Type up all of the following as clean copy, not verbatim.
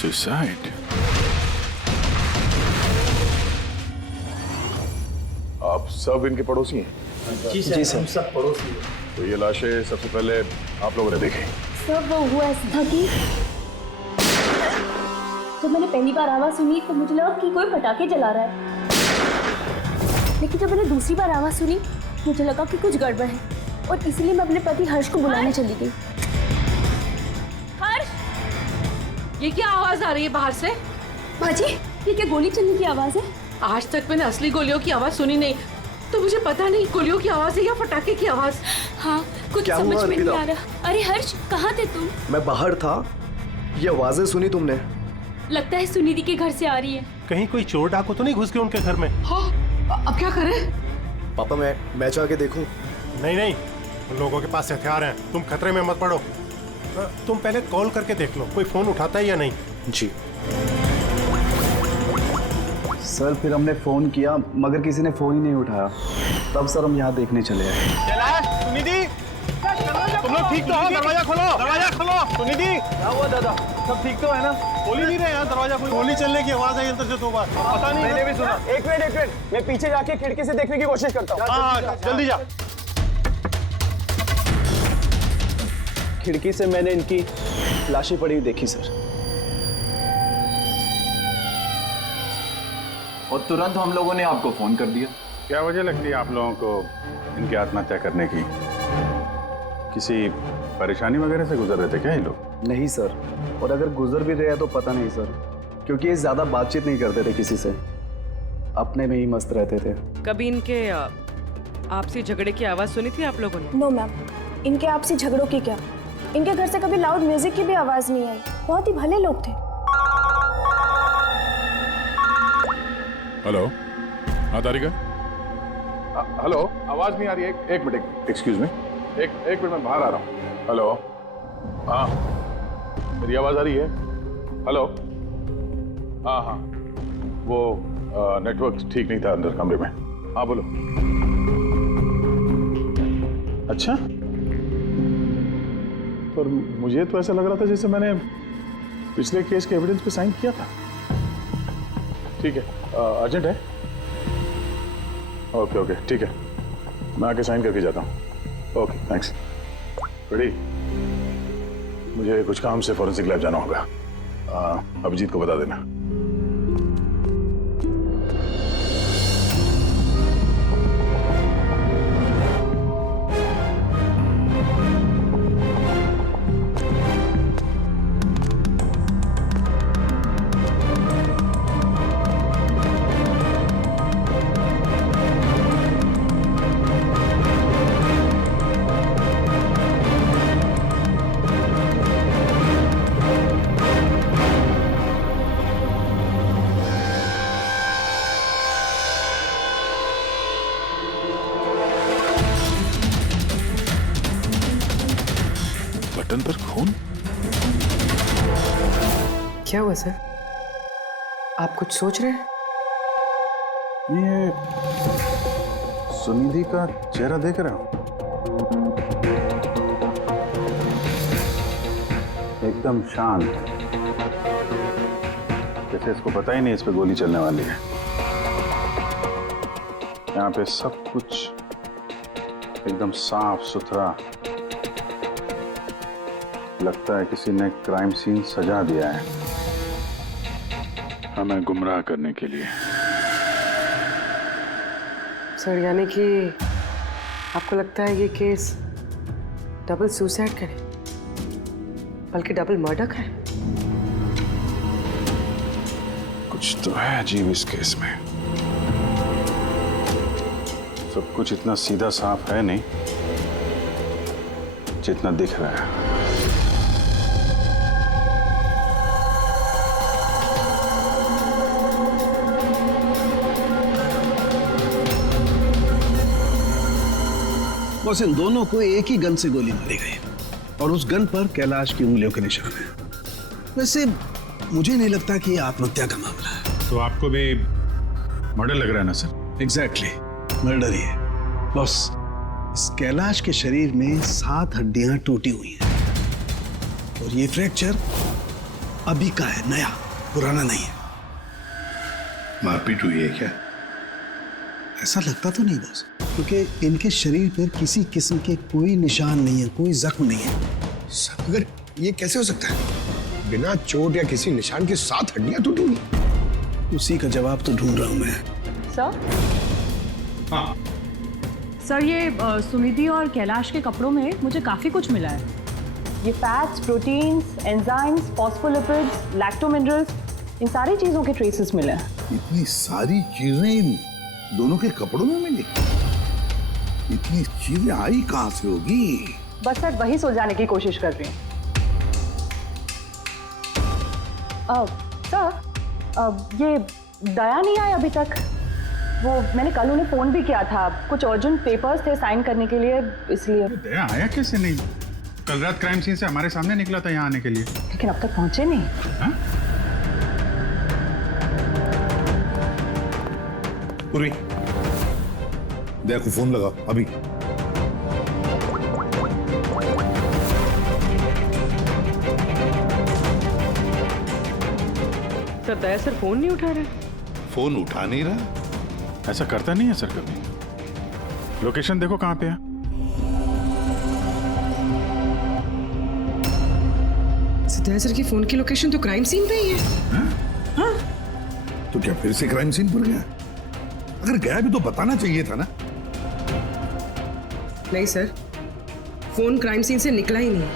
Suicide? आप सब इनके पड़ोसी हैं? जी सर, हम सब पड़ोसी हैं। तो ये लाशें सबसे पहले आप लोगों ने देखी? सर वो हुआ ऐसा था कि जब मैंने पहली बार आवाज सुनी तो मुझे लगा कि कोई पटाखे जला रहा है, लेकिन जब मैंने दूसरी बार आवाज सुनी मुझे लगा कि कुछ गड़बड़ है और इसलिए मैं अपने पति हर्ष को बुलाने चली गई। हर्ष, ये क्या आवाज आ रही है बाहर से? बाजी, ये क्या गोली चलने की आवाज है? आज तक मैंने असली गोलियों की आवाज सुनी नहीं, तो मुझे पता नहीं गोलियों की आवाज है या पटाखे की आवाज। हाँ, कुछ समझ में नहीं आ रहा। अरे हर्ष, कहाँ थे तुम? मैं बाहर था, ये आवाजें सुनी तुमने? लगता है सुनिधि के घर से आ रही है। कहीं कोई चोर डाकू तो नहीं घुस गए उनके घर में? हाँ, अब क्या करें? पापा मैं जाके देखूं? नहीं नहीं, उन लोगों के पास हथियार हैं, तुम खतरे में मत पड़ो। तुम पहले कॉल करके देख लो कोई फोन उठाता है या नहीं। जी सर, फिर हमने फोन किया मगर किसी ने फोन ही नहीं उठाया, तब सर हम यहाँ देखने चले आए। सुनिधि, तुम लोग ठीक तो हो? दरवाजा खोलो, दरवाजा खोलो। सुनिधि, क्या हुआ दादा? सब ठीक तो है ना? खोल ही नहीं रहे यार दरवाजा। कोई गोली चलने की आवाज आई अंदर से 2 बार, पता नहीं। मैंने भी सुना। एक मिनट, मैं पीछे जाके खिड़की से देखने की कोशिश करता हूँ। हाँ, जल्दी जा। खिड़की से मैंने इनकी लाशें पड़ी हुई देखी सर, और तुरंत हम लोगों ने आपको फोन कर दिया। क्या वजह लगती है आप लोगों को इनकी आत्महत्या करने की? किसी परेशानी वगैरह से गुजर रहे थे क्या ये लोग? नहीं सर, और अगर गुजर भी रहे तो पता नहीं सर, क्योंकि ये ज्यादा बातचीत नहीं करते थे किसी से, अपने में ही मस्त रहते थे। कभी इनके आपसी झगड़े की आवाज सुनी थी आप लोगों ने? नो मैम, इनके आपसी झगड़ों की क्या, इनके घर से कभी लाउड म्यूजिक की भी आवाज नहीं आई। बहुत ही भले लोग थे। हेलो, हाँ तारिका? हेलो, आवाज नहीं आ रही है। एक मिनट, एक्सक्यूज मी, एक मिनट, मैं बाहर आ रहा हूँ। हेलो, हाँ मेरी आवाज आ रही है? हेलो, हाँ, वो नेटवर्क ठीक नहीं था अंदर कमरे में। हाँ बोलो। अच्छा, पर मुझे तो ऐसा लग रहा था जैसे मैंने पिछले केस के एविडेंस पे साइन किया था। ठीक है, अर्जेंट है? ओके, ठीक है, मैं आके साइन करके जाता हूँ। Okay, thanks. रेडी? मुझे कुछ काम से फॉरेंसिक लैब जाना होगा। अभिजीत को बता देना। बटन पर खून? क्या हुआ सर? आप कुछ सोच रहे हैं? ये सुनिधि का चेहरा देख रहे हो? एकदम शांत, जैसे इसको पता ही नहीं इस पे गोली चलने वाली है। यहाँ पे सब कुछ एकदम साफ सुथरा, लगता है किसी ने क्राइम सीन सजा दिया है हमें गुमराह करने के लिए। सर, यानी कि आपको लगता है ये केस डबल सुसाइड का नहीं बल्कि डबल मर्डर का है? कुछ तो है अजीब इस केस में। सब कुछ इतना सीधा साफ है नहीं जितना दिख रहा है। बस इन दोनों को एक ही गन से गोली मारी गई और उस गन पर कैलाश की उंगलियों के निशान है। वैसे मुझे नहीं लगता कि ये आत्महत्या का मामला है। तो आपको भी मर्डर लग रहा है ना सर? एग्जैक्टली, मर्डर ही है। बस इस कैलाश के शरीर में 7 हड्डियां टूटी हुई हैं और ये फ्रैक्चर अभी का है, नया, पुराना नहीं है। मारपीट हुई है क्या? ऐसा लगता तो नहीं बॉस, क्योंकि इनके शरीर पर किसी किस्म के कोई निशान नहीं है, कोई जख्म नहीं है। सर मगर ये कैसे हो सकता है? बिना चोट या किसी निशान के 7 हड्डियां टूटेंगी? उसी का जवाब तो ढूंढ रहा हूं मैं। सर हाँ सर, ये सुनिधि और कैलाश के कपड़ों में मुझे काफ़ी कुछ मिला है। ये फैट्स, प्रोटीन्स, एंजाइम्स, फॉस्फोलिपिड्स, लैक्टोमिनरल्स, इन सारी चीज़ों के ट्रेसेस मिले हैं। इतनी सारी चीजें इन दोनों के कपड़ों में मिली? इतनी चीजें आई कहां से होगी? बस सर वही सुलझाने की कोशिश कर रही हूँ। सर ये दया नहीं आई अभी तक। वो मैंने कल उन्हें फ़ोन भी किया था, कुछ अर्जेंट पेपर्स थे साइन करने के लिए, इसलिए। दया आया कैसे नहीं? कल रात क्राइम सीन से हमारे सामने निकला था यहाँ आने के लिए। लेकिन अब तक पहुंचे नहीं। हाँ? पूरी दया को फोन लगा अभी। सर दया सर फोन नहीं उठा रहे। फोन उठा नहीं रहा। ऐसा करता नहीं है सर कभी। लोकेशन देखो कहाँ पे है। दया सर की फोन की लोकेशन तो क्राइम सीन पे ही है। तो क्या फिर से क्राइम सीन पर गया? अगर गया भी तो बताना चाहिए था ना। नहीं सर, फोन क्राइम सीन से निकला ही नहीं,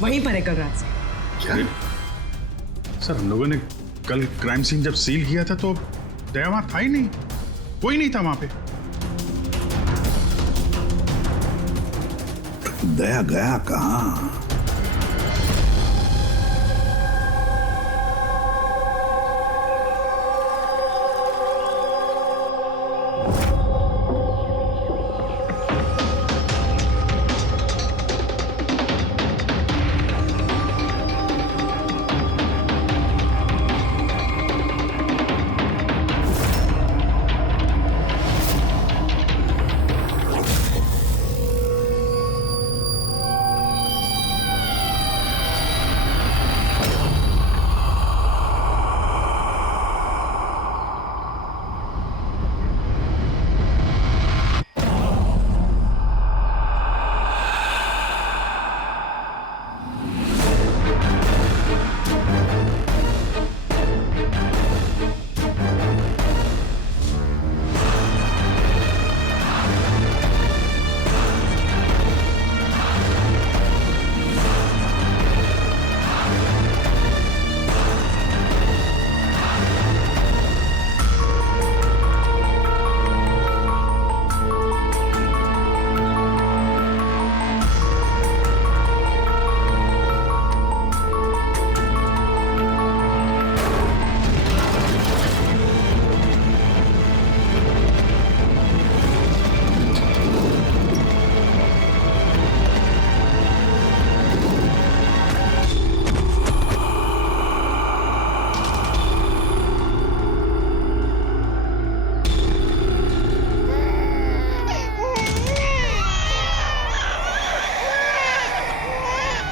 वहीं पर है कल रात से। क्या? सर हम लोगों ने कल क्राइम सीन जब सील किया था तो दया वहां था ही नहीं, कोई नहीं था वहां पे। दया गया कहाँ?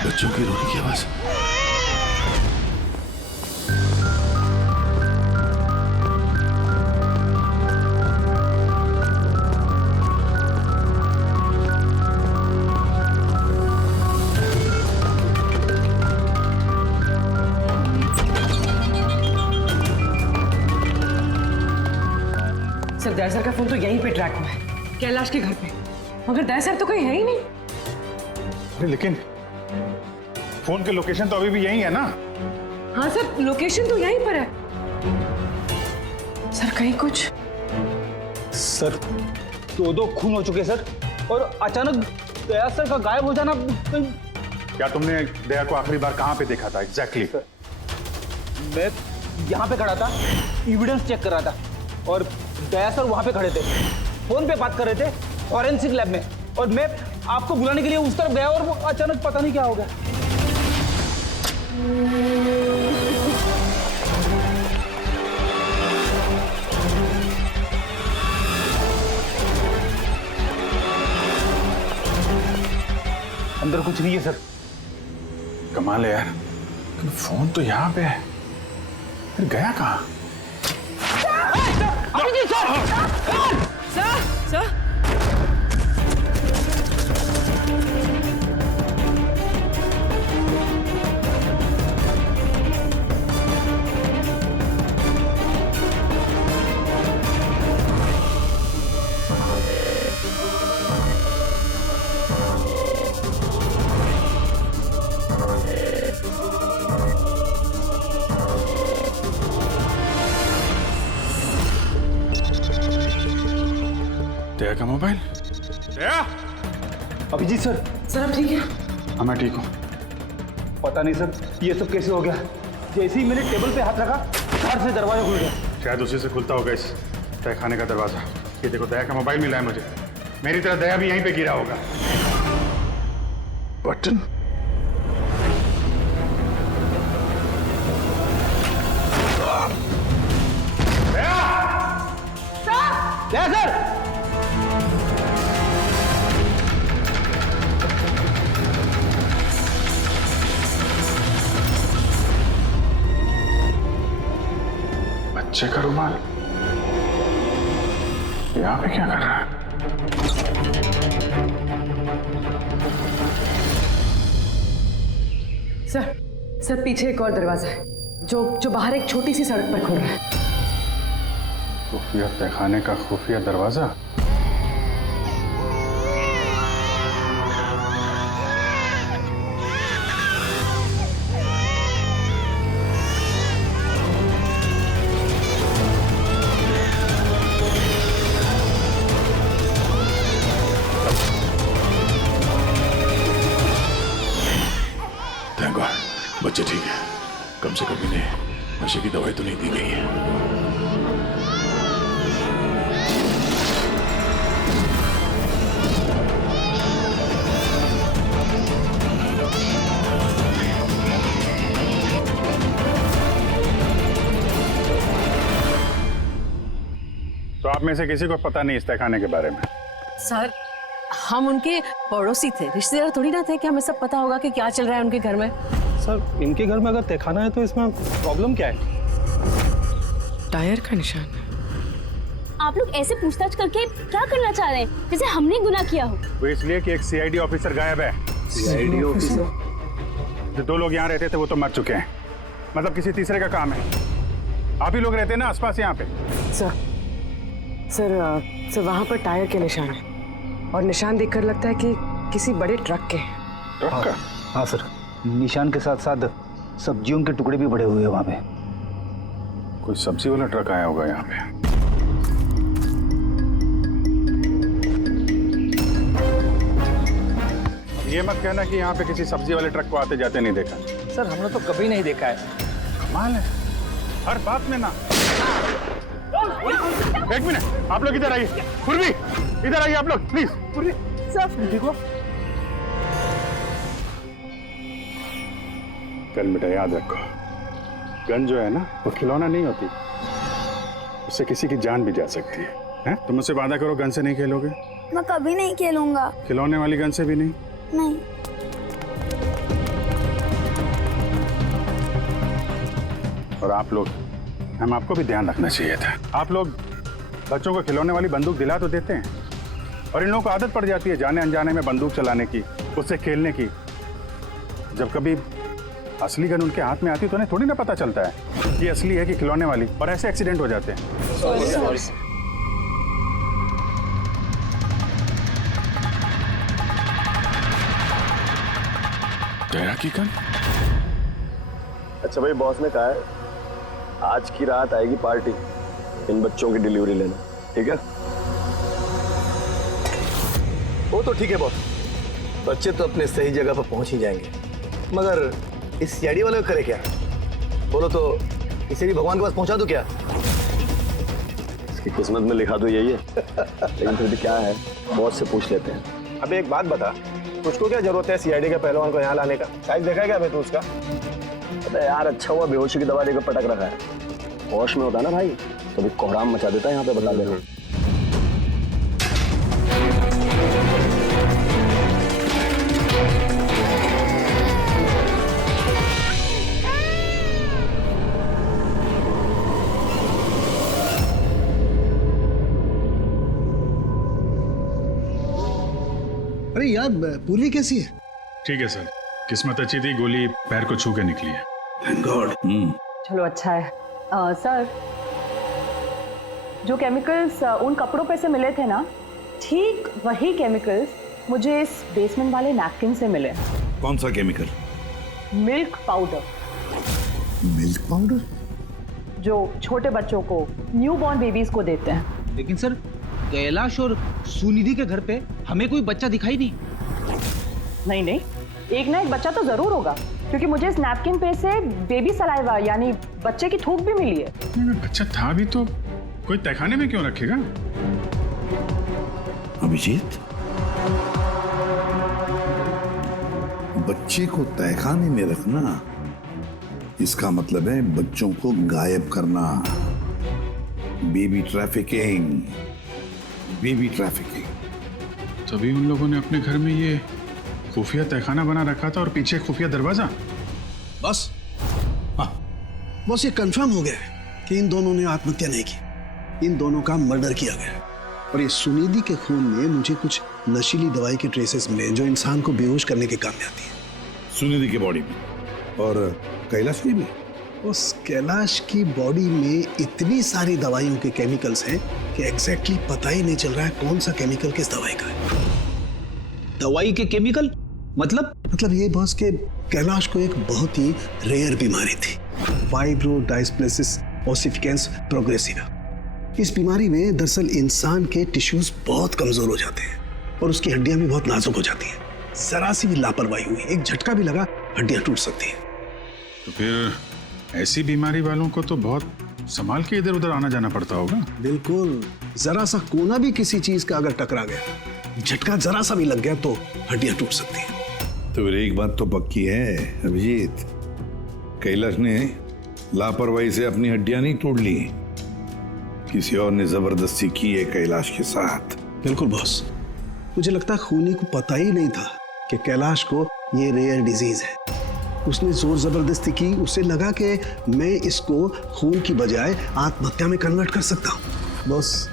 बच्चों की रोने की आवाज। सर दया सर का फोन तो यहीं पे ट्रैक हुआ है, कैलाश के घर पे, मगर दया सर तो कहीं है ही नहीं। लेकिन फोन के लोकेशन तो अभी भी यही है ना? हाँ सर, लोकेशन तो यहीं पर है। सर कहीं कुछ। सर 2 खून हो चुके सर, और अचानक दया सर का गायब हो जाना। क्या तुमने दया को आखिरी बार कहाँ पे देखा था एग्जैक्टली? मैं यहाँ पे खड़ा था, एविडेंस चेक कर रहा था, और दया सर वहाँ पे खड़े थे, फोन पे बात कर रहे थे फॉरेंसिक लैब में, और मैं आपको बुलाने के लिए उस तरफ गया और वो अचानक पता नहीं क्या हो गया। अंदर कुछ नहीं है सर। कमाल है यार, फोन तो यहाँ पे है, फिर गया कहाँ? सर दया का मोबाइल। दया, अभिजीत सर। सर आप ठीक है? हाँ मैं ठीक हूँ। पता नहीं सर ये सब कैसे हो गया। जैसे ही मैंने टेबल पे हाथ रखा घर से दरवाजा खुल गया। शायद उसी से खुलता होगा इस तहखाने का दरवाजा। ये देखो दया का मोबाइल मिला है मुझे। मेरी तरह दया भी यहीं पे गिरा होगा। बटन। दया सर। बच्चे का रुमाल यहाँ पे क्या कर रहा है? सर पीछे एक और दरवाजा है जो बाहर एक छोटी सी सड़क पर खुल रहा है। खुफिया तहखाने का खुफिया दरवाजा। बच्चे ठीक है, कम से कम इन्हें नशे की दवाई तो नहीं दी गई है। तो आप में से किसी को पता नहीं इस तहखाने के बारे में? सर हम उनके पड़ोसी थे, रिश्तेदार थोड़ी ना थे कि हमें सब पता होगा कि क्या चल रहा है उनके घर में। सर इनके घर में अगर तहखाना है तो इसमें प्रॉब्लम क्या है? टायर का निशान। आप लोग ऐसे पूछताछ करके क्या करना चाह रहे हैं, जैसे हमने गुनाह किया हो? वो इसलिए कि एक सीआईडी ऑफिसर गायब है। CID officer? जो 2 लोग यहाँ रहते थे वो तो मर चुके हैं। मतलब किसी तीसरे का काम है। आप ही लोग रहते हैं ना आसपास यहाँ पे? सर वहाँ पर टायर के निशान है और निशान देखकर लगता है कि किसी बड़े ट्रक के हैं। ट्रक का? हाँ सर, निशान के साथ साथ सब्जियों के टुकड़े भी पड़े हुए हैं वहाँ पे। कोई सब्जी वाला ट्रक आया होगा यहाँ पे। ये मत कहना कि यहाँ पे किसी सब्जी वाले ट्रक को आते जाते नहीं देखा। सर हमने तो कभी नहीं देखा है। कमाल है, हर बात में ना। एक मिनट, आप लोग इधर आइए। पूर्वी इधर आइए आप लोग प्लीज। पूर्वी सर देखो। कल बेटा याद रखो, गन जो है ना वो खिलौना नहीं होती, उससे किसी की जान भी जा सकती है, हैं? तुम मुझसे वादा करो गन से नहीं खेलोगे। मैं कभी नहीं खेलूंगा। खिलौने वाली गन से भी नहीं? नहीं। और आप लोग, हम आपको भी ध्यान रखना चाहिए था। आप लोग बच्चों को खिलौने वाली बंदूक दिला तो देते हैं, और इन लोगों को आदत पड़ जाती है जाने अनजाने में बंदूक चलाने की, उससे खेलने की। जब कभी असली गन उनके हाथ में आती तो उन्हें थोड़ी ना पता चलता है कि असली है कि खिलौने वाली, और ऐसे एक्सीडेंट हो जाते हैं। सॉरी। दया की गन? अच्छा भाई, बॉस ने कहा है आज की रात आएगी पार्टी, इन बच्चों की डिलीवरी लेना, ठीक है? वो तो ठीक है बॉस, बच्चे तो अपने सही जगह पर पहुंच ही जाएंगे, मगर इस सीआईडी वाले को करे क्या? बोलो तो इसे भी भगवान के पास पहुंचा दो क्या? इसकी किस्मत में लिखा तो यही है। लेकिन फिर भी क्या है, बॉस से पूछ लेते हैं। अबे एक बात बता, तुझको क्या जरूरत है सीआईडी के पहलवान को यहाँ लाने का? साइज देखा है क्या अबे तू उसका? अबे यार अच्छा हुआ बेहोशी की दवा देकर पटक रखा है, होश में होता ना भाई तो भी कोहराम मचा देता है यहाँ पे, बता देना। पूर्वी कैसी है? ठीक है सर, किस्मत अच्छी थी, गोली पैर को छू के निकली है। Thank God. चलो अच्छा है। सर, जो केमिकल्स उन कपड़ों पे से मिले थे ना, ठीक वही केमिकल्स मुझे इस बेसमेंट वाले नैपकिन से मिले। कौन सा chemical? Milk powder, milk powder? जो छोटे बच्चों को, न्यू बॉर्न बेबीज को देते हैं। लेकिन सर, कैलाश और सुनिधि के घर पे हमें कोई बच्चा दिखाई नहीं। नहीं नहीं, एक ना एक बच्चा तो जरूर होगा, क्योंकि मुझे इस नैपकिन पे से बेबी सलाइवा यानी बच्चे की थूक भी मिली है। बच्चा था भी तो कोई तहखाने में क्यों रखेगा? अभिजीत, बच्चे को तहखाने में रखना, इसका मतलब है बच्चों को गायब करना। Baby trafficking, baby trafficking. तभी उन लोगों ने अपने घर में ये खुफिया तहखाना बना रखा था और पीछे खुफिया दरवाजा। बस हाँ, बस ये कंफर्म हो गया है कि इन दोनों ने आत्महत्या नहीं की, इन दोनों का मर्डर किया गया। और ये सुनिधि के खून में मुझे कुछ नशीली दवाई के ट्रेसेस मिले जो इंसान को बेहोश करने के काम में आती है। सुनिधि की बॉडी में और कैलाश की भी। उस कैलाश की बॉडी में इतनी सारी दवाइयों के केमिकल्स हैं कि एग्जैक्टली पता ही नहीं चल रहा है कौन सा केमिकल किस दवाई का है। दवाई के केमिकल? मतलब ये बॉस के कैलाश को एक बहुत ही रेयर बीमारी थी, फाइब्रोडायस्प्लेसिस ओसिफिकेंस प्रोग्रेसिवा। इस बीमारी में दरअसल इंसान के टिश्यूज बहुत कमजोर हो जाते हैं और उसकी हड्डियां भी बहुत नाजुक हो जाती हैं। जरा सी भी लापरवाही हुई, एक झटका भी लगा, हड्डियां टूट सकती हैं। तो फिर ऐसी बीमारी वालों को तो बहुत संभाल के इधर उधर आना जाना पड़ता होगा। बिल्कुल, जरा सा कोना भी किसी चीज का अगर टकरा गया, झटका जरा सा भी लग गया तो हड्डियां टूट सकती हैं। तो फिर एक बात तो पक्की है अभिजीत, कैलाश ने लापरवाही से अपनी हड्डियां नहीं तोड़ ली, किसी और ने जबरदस्ती की है कैलाश के साथ। बिल्कुल बॉस, मुझे लगता है खूनी को पता ही नहीं था कि कैलाश को ये रेयर डिजीज है। उसने जोर जबरदस्ती की, उसे लगा कि मैं इसको खून की बजाय आत्महत्या में कन्वर्ट कर सकता हूँ। बॉस,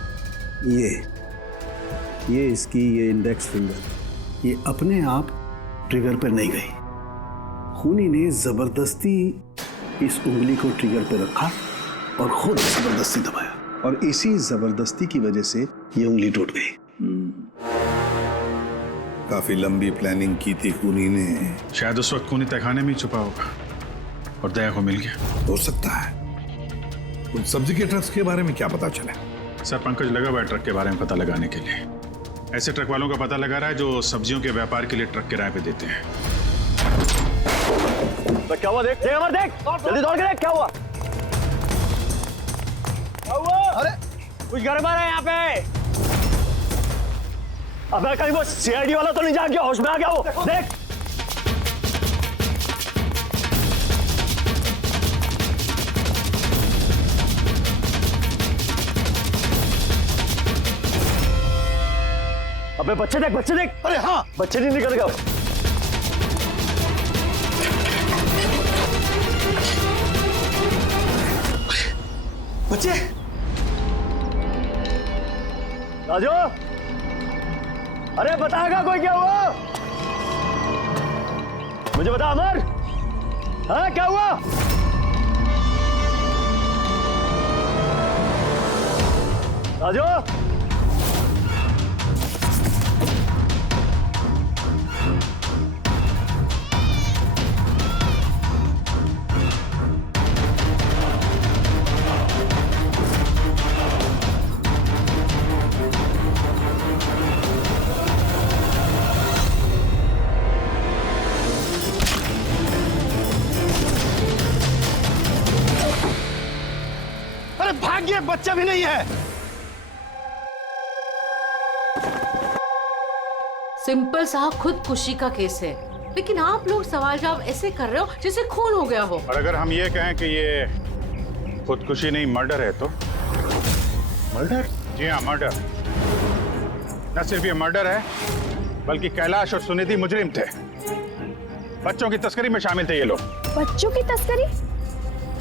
ये इसकी ये इंडेक्स फिंगर ये अपने आप ट्रिगर पर नहीं गई, खूनी ने जबरदस्ती इस उंगली को ट्रिगर पर रखा और खुद जबरदस्ती दबाया और इसी जबरदस्ती की वजह से ये उंगली टूट गई। काफी लंबी प्लानिंग की थी खूनी ने। शायद उस वक्त खूनी तहखाने में ही छुपा होगा और दया को मिल गया। हो सकता है। उन सब्जी के ट्रक्स के बारे में क्या पता चला? सर, पंकज लगा हुआ है ट्रक के बारे में पता लगाने के लिए। ऐसे ट्रक वालों का पता लगा रहा है जो सब्जियों के व्यापार के लिए ट्रक किराए पे देते हैं। तो क्या हुआ? देख जल्दी दौड़ के देख क्या हुआ। अरे कुछ गड़बड़ है यहाँ पे। अबे कहीं वो सीआईडी वाला तो नहीं जाग गया, होश में आ गया वो? देख। अबे बच्चे देख। अरे हाँ, बच्चे नहीं निकल गए। बच्चे राजू, अरे बताएगा कोई क्या हुआ? मुझे बता अमर, हाँ क्या हुआ? राजू, भाग्य बच्चा भी नहीं है। सिंपल सा खुदकुशी का केस है, लेकिन आप लोग सवाल जवाब ऐसे कर रहे हो जैसे खून हो गया हो। और अगर हम ये कहें कि ये खुदकुशी नहीं मर्डर है तो? मर्डर? जी हाँ, मर्डर। न सिर्फ ये मर्डर है, बल्कि कैलाश और सुनिधि मुजरिम थे। बच्चों की तस्करी में शामिल थे ये लोग। बच्चों की तस्करी?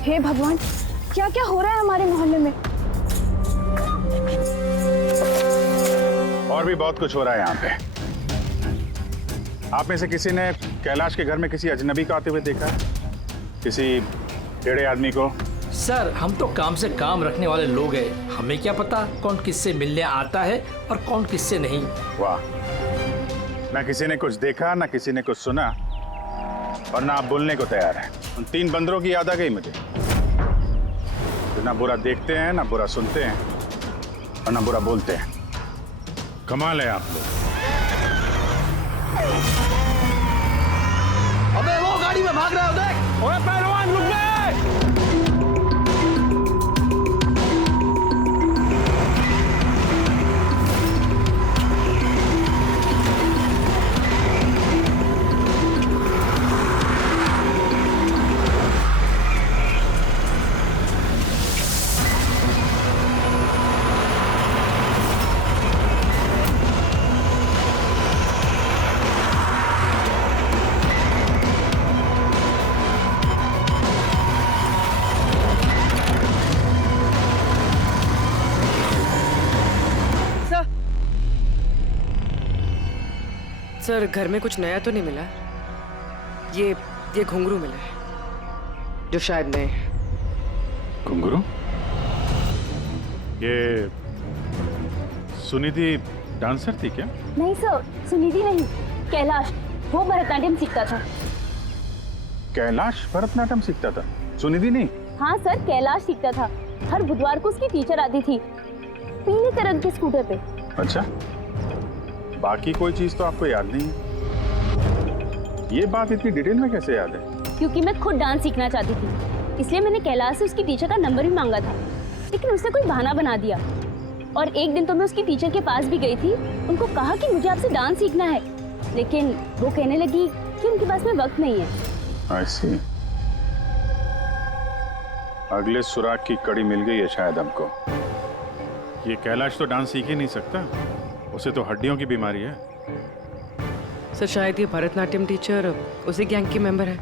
हे भगवान, क्या क्या हो रहा है हमारे मोहल्ले में? और भी बहुत कुछ हो रहा है यहाँ पे। आप में से किसी ने कैलाश के घर में किसी अजनबी को आते हुए देखा है? किसी टेढ़े आदमी को? सर हम तो काम से काम रखने वाले लोग हैं, हमें क्या पता कौन किससे मिलने आता है और कौन किससे नहीं। वाह, ना किसी ने कुछ देखा, ना किसी ने कुछ सुना, और ना आप बोलने को तैयार हैं। उन 3 बंदरों की याद आ गई मुझे, जो ना बुरा देखते हैं, ना बुरा सुनते हैं, और ना बुरा बोलते हैं। कमाल है आप लोग। अबे वो गाड़ी में भाग रहा है, देख। ओए पहलवान रुक गए। सर घर में कुछ नया तो नहीं मिला? ये घुंघरू मिला है जो शायद नए हैं। घुंघरू? ये सुनिधि डांसर थी क्या? नहीं सर, सुनिधि नहीं, कैलाश। वो भरतनाट्यम सीखता था। कैलाश भरतनाट्यम सीखता था, सुनिधि नहीं? हाँ सर, कैलाश सीखता था। हर बुधवार को उसकी टीचर आती थी, पीले रंग के स्कूटर पे। अच्छा, बाकी कोई चीज तो आपको याद नहीं है। ये बात इतनी डिटेल में कैसे याद है? क्योंकि मैं खुद डांस सीखना चाहती थी, इसलिए मैंने कैलाश से उसकी टीचर का नंबर भी मांगा था, लेकिन उसने कोई बहाना बना दिया। और एक दिन तो मैं उसकी टीचर के पास भी गई थी, उनको कहा कि मुझे आपसे डांस सीखना है, लेकिन वो कहने लगी कि उनके पास में वक्त नहीं है। I see। अगले सुराग की कड़ी मिल गई है शायद हमको। ये कैलाश तो डांस सीख ही नहीं सकता, उसे तो हड्डियों की बीमारी है। सर शायद ये भरतनाट्यम टीचर उसी गैंग की मेंबर है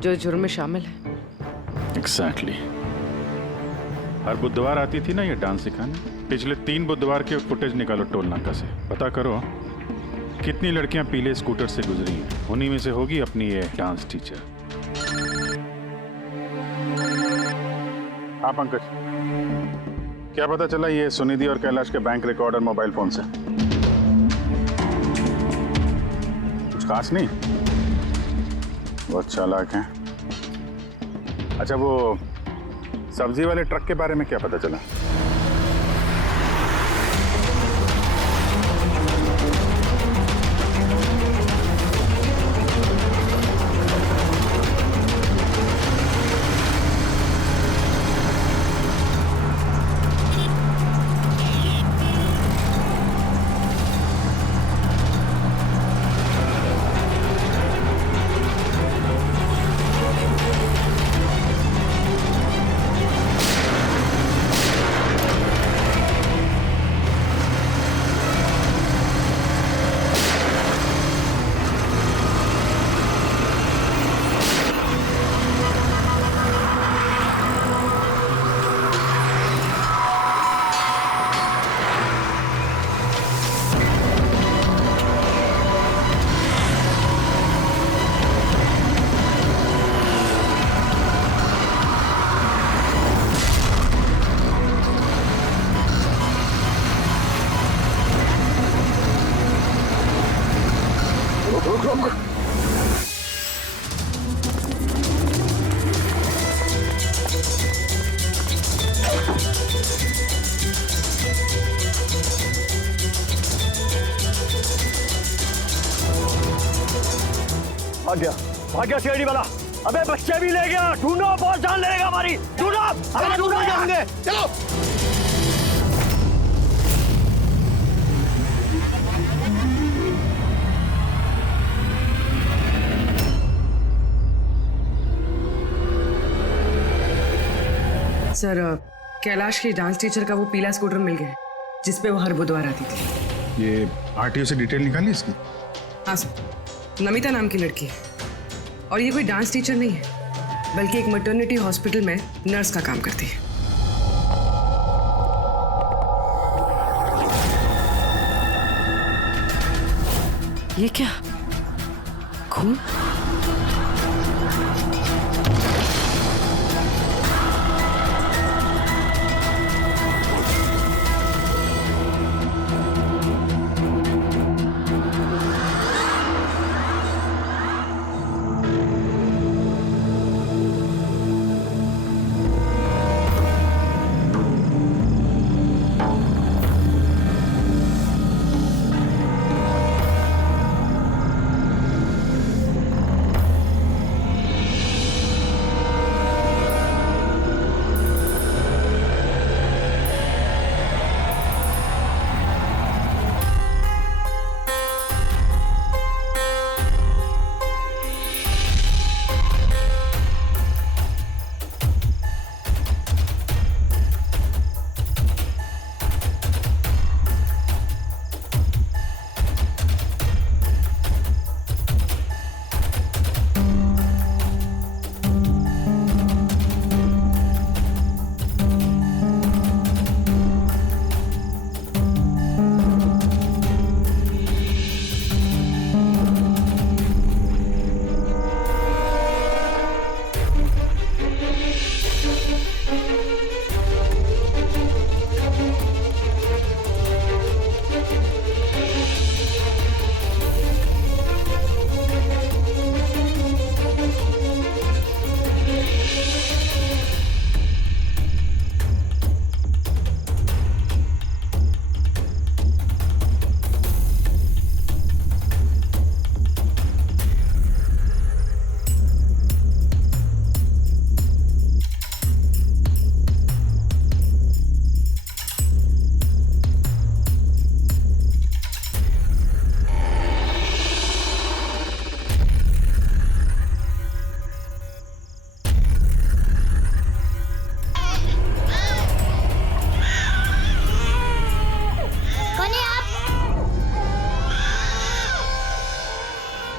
जो इस जुर्म में शामिल है। एग्जैक्टली। हर बुधवार आती थी ना ये डांस सिखाने। पिछले 3 बुधवार के फुटेज निकालो टोल नाका से, पता करो कितनी लड़कियां पीले स्कूटर से गुजरी हैं। उन्हीं में से होगी अपनी ये डांस टीचर। हाँ पंकज, क्या पता चला ये सुनिधि और कैलाश के बैंक रिकॉर्ड और मोबाइल फोन से? कुछ खास नहीं, बहुत चालाक हैं। अच्छा, वो सब्जी वाले ट्रक के बारे में क्या पता चला? भाग गया सीआईडी वाला। अबे बच्चे भी ले गया, ढूंढो, बहुत जान लेगा हमारी। ढूंढो, अबे ढूंढो जाएंगे, चलो। सर कैलाश की डांस टीचर का वो पीला स्कूटर मिल गया जिसपे वो हर बुधवार आती थी। ये आरटीओ से डिटेल निकाली इसकी? हाँ सर, नमिता नाम की लड़की है और ये कोई डांस टीचर नहीं है बल्कि एक मैटरनिटी हॉस्पिटल में नर्स का काम करती है। ये क्या? खून?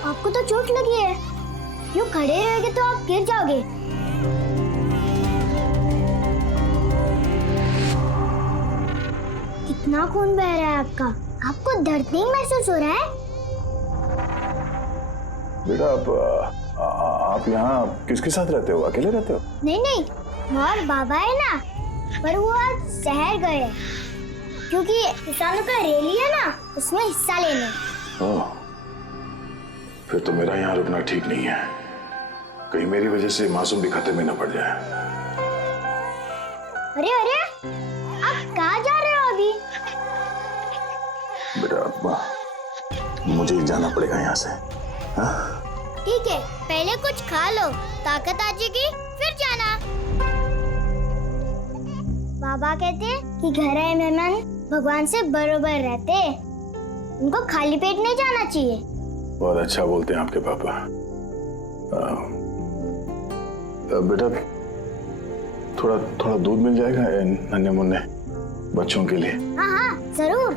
आपको तो चोट लगी है, यूं खड़े रहोगे तो आप गिर जाओगे। कितना खून बह रहा है आपका, आपको दर्द नहीं महसूस हो रहा है? बेटा आप यहाँ किसके साथ रहते हो, अकेले रहते हो? नहीं नहीं, माँ और बाबा है ना, पर वो आज शहर गए क्योंकि किसानों का रैली है ना, उसमें हिस्सा लेने। ओह, फिर तो मेरा यहाँ रुकना ठीक नहीं है, कहीं मेरी वजह से मासूम भी खतरे में न पड़ जाए। अरे अरे, आप कहाँ जा रहे हो अभी? बेटा मुझे जाना पड़ेगा यहाँ से। हाँ? ठीक है, पहले कुछ खा लो, ताकत आ जाएगी फिर जाना। बाबा कहते हैं कि घर आए मेहमान भगवान से बरोबर रहते, उनको खाली पेट नहीं जाना चाहिए। बहुत अच्छा बोलते हैं आपके पापा। बेटा थोड़ा थोड़ा दूध मिल जाएगा नन्हे मुन्ने बच्चों के लिए? हाँ हाँ जरूर।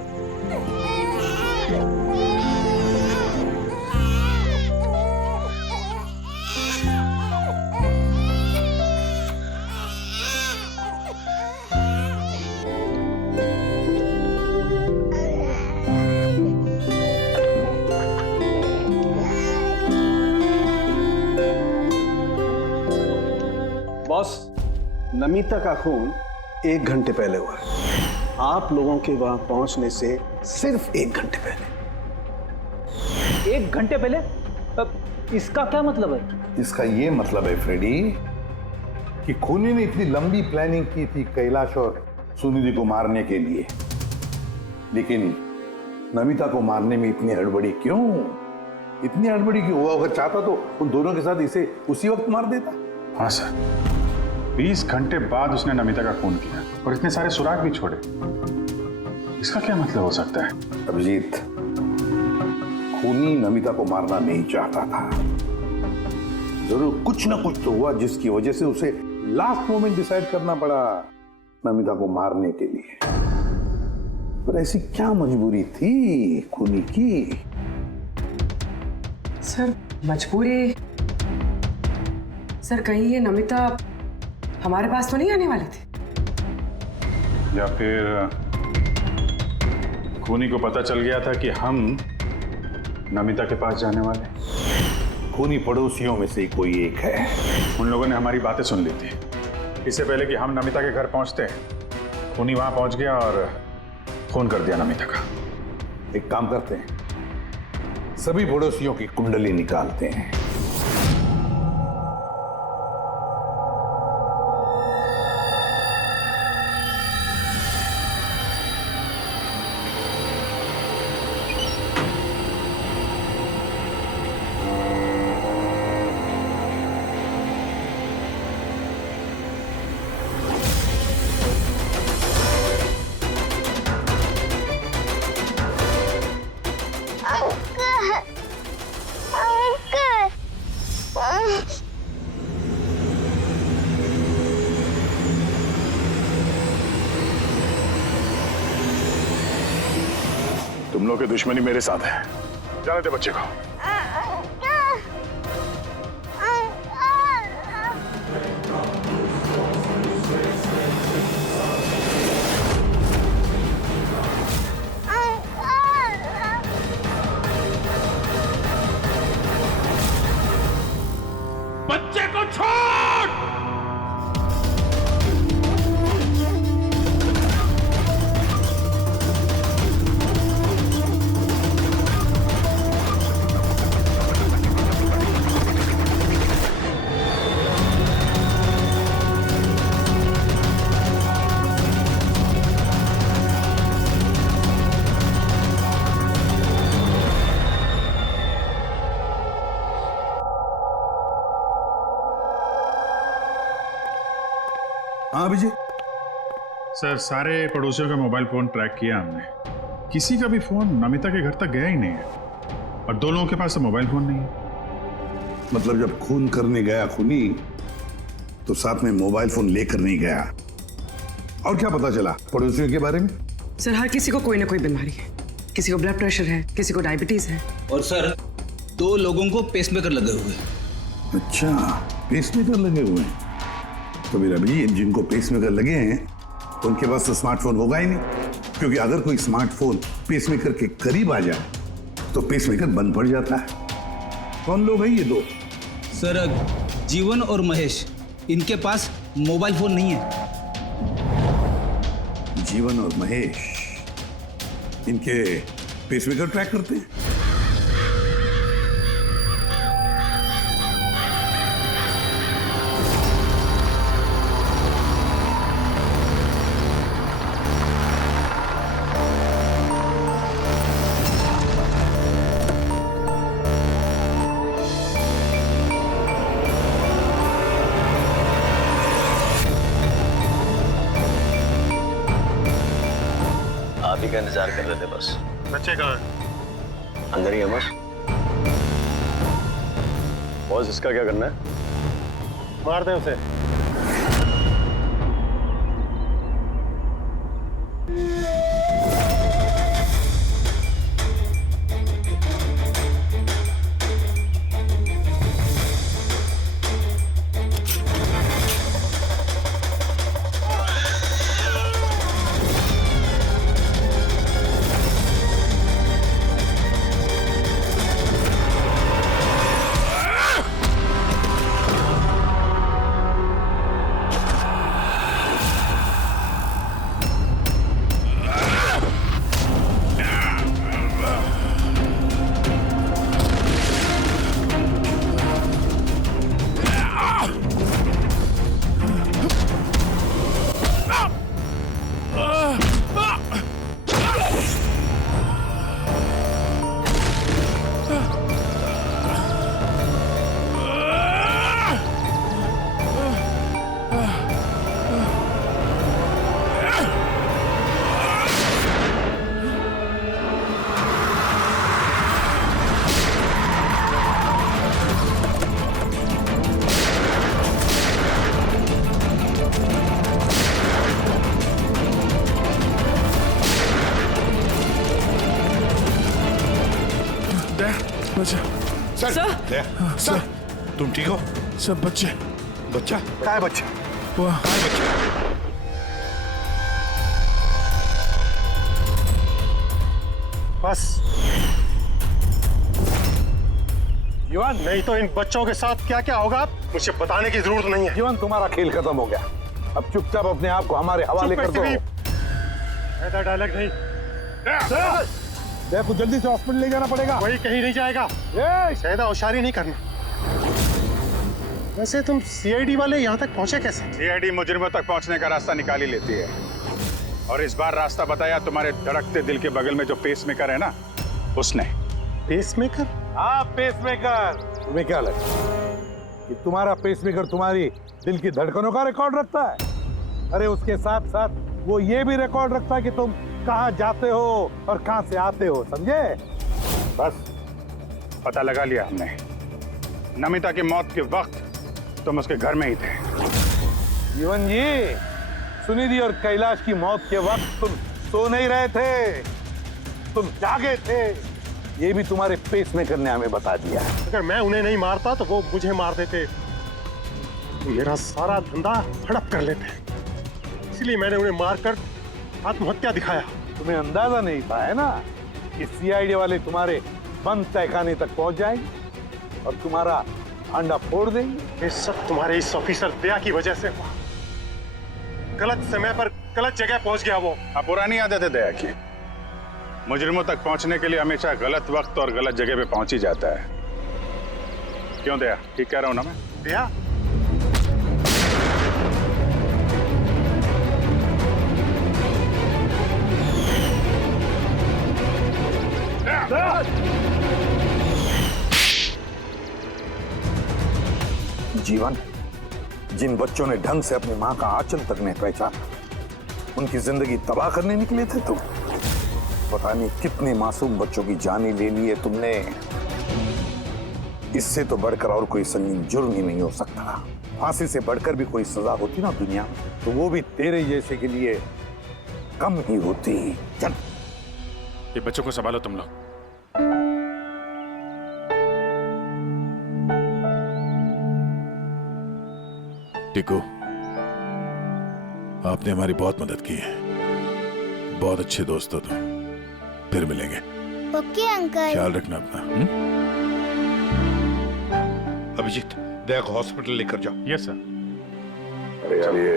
बॉस, नमिता का खून 1 घंटे पहले हुआ है, आप लोगों के वहां पहुंचने से सिर्फ 1 घंटे पहले। 1 घंटे पहले? इसका क्या मतलब है? इसका ये मतलब है फ्रेडी कि खूनी ने इतनी लंबी प्लानिंग की थी कैलाश और सुनिधि को मारने के लिए, लेकिन नमिता को मारने में इतनी हड़बड़ी क्यों? इतनी हड़बड़ी क्यों? वो अगर चाहता तो उन दोनों के साथ इसे उसी वक्त मार देता। हाँ सर, 20 घंटे बाद उसने नमिता का खून किया और इतने सारे सुराग भी छोड़े। इसका क्या मतलब हो सकता है? अभिजीत, खूनी नमिता को मारना नहीं चाहता था, जरूर कुछ ना कुछ तो हुआ जिसकी वजह से उसे लास्ट मोमेंट डिसाइड करना पड़ा नमिता को मारने के लिए। पर ऐसी क्या मजबूरी थी खूनी की? सर मजबूरी, सर कहीं ये नमिता हमारे पास तो नहीं आने वाली थी? या फिर खूनी को पता चल गया था कि हम नमिता के पास जाने वाले? खूनी पड़ोसियों में से ही कोई एक है। उन लोगों ने हमारी बातें सुन ली थी। इससे पहले कि हम नमिता के घर पहुंचते, खूनी वहां पहुंच गया और फोन कर दिया नमिता का। एक काम करते हैं, सभी पड़ोसियों की कुंडली निकालते हैं। तुम लोग की दुश्मनी मेरे साथ है। जाने दे बच्चे को। बच्चे को छोड़। हाँ विजय। सर, सारे पड़ोसियों का मोबाइल फोन ट्रैक किया हमने, किसी का भी फोन नमिता के घर तक गया ही नहीं है। और 2 लोगों के पास तो मोबाइल फोन नहीं है। मतलब जब खून करने गया खूनी तो साथ में मोबाइल फोन लेकर नहीं गया। और क्या पता चला पड़ोसियों के बारे में? सर, हर किसी को कोई ना कोई बीमारी है। किसी को ब्लड प्रेशर है, किसी को डायबिटीज है। और सर 2 लोगों को पेसमेकर लगे हुए। अच्छा, पेसमेकर लगे हुए हैं। तो मेरा भी जिनको पेसमेकर लगे हैं उनके पास तो स्मार्टफोन होगा ही नहीं, क्योंकि अगर कोई स्मार्टफोन पेसमेकर के करीब आ जाए तो पेसमेकर बंद पड़ जाता है। कौन लोग हैं ये 2? सर, जीवन और महेश, इनके पास मोबाइल फोन नहीं है। जीवन और महेश इनके पेसमेकर ट्रैक करते हैं। आप ही का इंतजार कर रहे थे बस। बच्चे कहाँ हैं? अंदर ही है बस। बॉस, इसका क्या करना है? मार दे उसे। सर, तुम ठीक हो? सब बच्चे। बच्चा कहाँ है? बच्चे कहाँ है बच्चे? बस। युवान, नहीं तो इन बच्चों के साथ क्या क्या होगा मुझे बताने की जरूरत नहीं है। जीवन, तुम्हारा खेल खत्म हो गया। अब चुपचाप अपने आप को हमारे हवाले कर दो। ऐसा डायलॉग नहीं। देखो जल्दी से हॉस्पिटल ले जाना पड़ेगा। वही कहीं नहीं जाएगा। ज्यादा होशियारी नहीं करना। वैसे तुम सीआईडी वाले यहाँ तक पहुंचे कैसे? सीआईडी मुजरिमों तक पहुंचने का रास्ता निकाल ही लेती है। और इस बार रास्ता बताया तुम्हारे धड़कते दिल के बगल में जो पेसमेकर है ना, उसने। पेसमेकर? हाँ, पेसमेकर। तुम्हें क्या लगता कि तुम्हारा पेसमेकर तुम्हारी दिल की धड़कनों का रिकॉर्ड रखता है? अरे उसके साथ साथ वो ये भी रिकॉर्ड रखता है कि तुम कहाँ जाते हो और कहाँ से आते हो, समझे? बस पता लगा लिया हमने। नमिता की मौत के वक्त तुम उसके घर में ही थे। जीवन जी, सुनिधि और कैलाश की मौत के वक्त तुम सो नहीं रहे थे, तुम जागे थे। ये भी तुम्हारे पेसमेकर ने हमें बता दिया। अगर मैं उन्हें नहीं मारता तो वो मुझे मार देते। मेरा सारा धंधा हड़प कर लेते। इसलिए मैंने उन्हें मारकर आत्महत्या दिखाया। तुम्हें अंदाजा नहीं था, है ना, कि सीआईडी वाले तुम्हारे बंद तहखाने तक पहुंच जाएंगे और तुम्हारा अंडा फोड़ देंगे। ये सब तुम्हारे इस ऑफिसर दया की वजह से हुआ। गलत समय पर गलत जगह पहुंच गया वो। अब पुरानी आदत है दया की। मुजरिमों तक पहुंचने के लिए हमेशा गलत वक्त और गलत जगह पे पहुंच ही जाता है। क्यों दया? ठीक कह रहा हूं ना मैं? दया? जीवन, जिन बच्चों ने ढंग से अपनी मां का आंचल तक नहीं पहचाना, उनकी जिंदगी तबाह करने निकले थे तुम। पता नहीं कितने मासूम बच्चों की जानें ले ली है तुमने। इससे तो बढ़कर और कोई संगीन जुर्म ही नहीं हो सकता। फांसी से बढ़कर भी कोई सजा होती ना दुनिया में, तो वो भी तेरे जैसे के लिए कम ही होती। चल, ये बच्चों को संभालो तुम लोग। टिकू, आपने हमारी बहुत मदद की है। बहुत अच्छे दोस्त हो तुम। फिर मिलेंगे। Okay uncle. ख्याल रखना अपना। अभिजीत, देख हॉस्पिटल लेकर जाओ। Yes sir. अरे यार, ये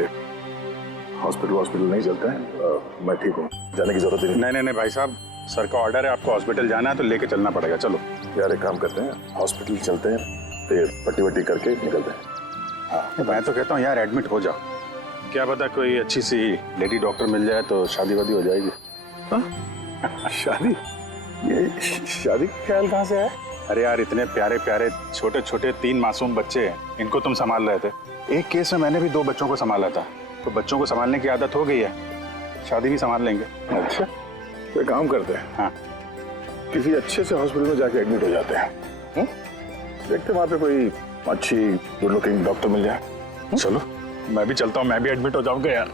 हॉस्पिटल नहीं चलता है। मैं ठीक हूँ, जाने की जरूरत ही नहीं भाई साहब, सर का ऑर्डर है, आपको हॉस्पिटल जाना है तो लेके चलना पड़ेगा। चलो यार, एक काम करते हैं, हॉस्पिटल चलते हैं, फिर पट्टी वट्टी करके निकलते हैं। हाँ, मैं तो कहता हूँ यार एडमिट हो जाओ। क्या पता कोई अच्छी सी लेडी डॉक्टर मिल जाए तो शादी वादी हो जाएगी। शादी? ये शादी का ख्याल कहाँ से है? अरे यार, इतने प्यारे प्यारे छोटे छोटे 3 मासूम बच्चे हैं, इनको तुम संभाल रहे थे। एक केस में मैंने भी 2 बच्चों को संभाला था, तो बच्चों को संभालने की आदत हो गई है, शादी भी संभाल लेंगे। अच्छा, तो एक काम करते हैं, हाँ, किसी अच्छे से हॉस्पिटल में जाके एडमिट हो जाते हैं। देखते वहाँ पे कोई अच्छी गुड लुकिंग डॉक्टर मिल जाए। चलो मैं भी चलता हूँ, मैं भी एडमिट हो जाऊंगा यार।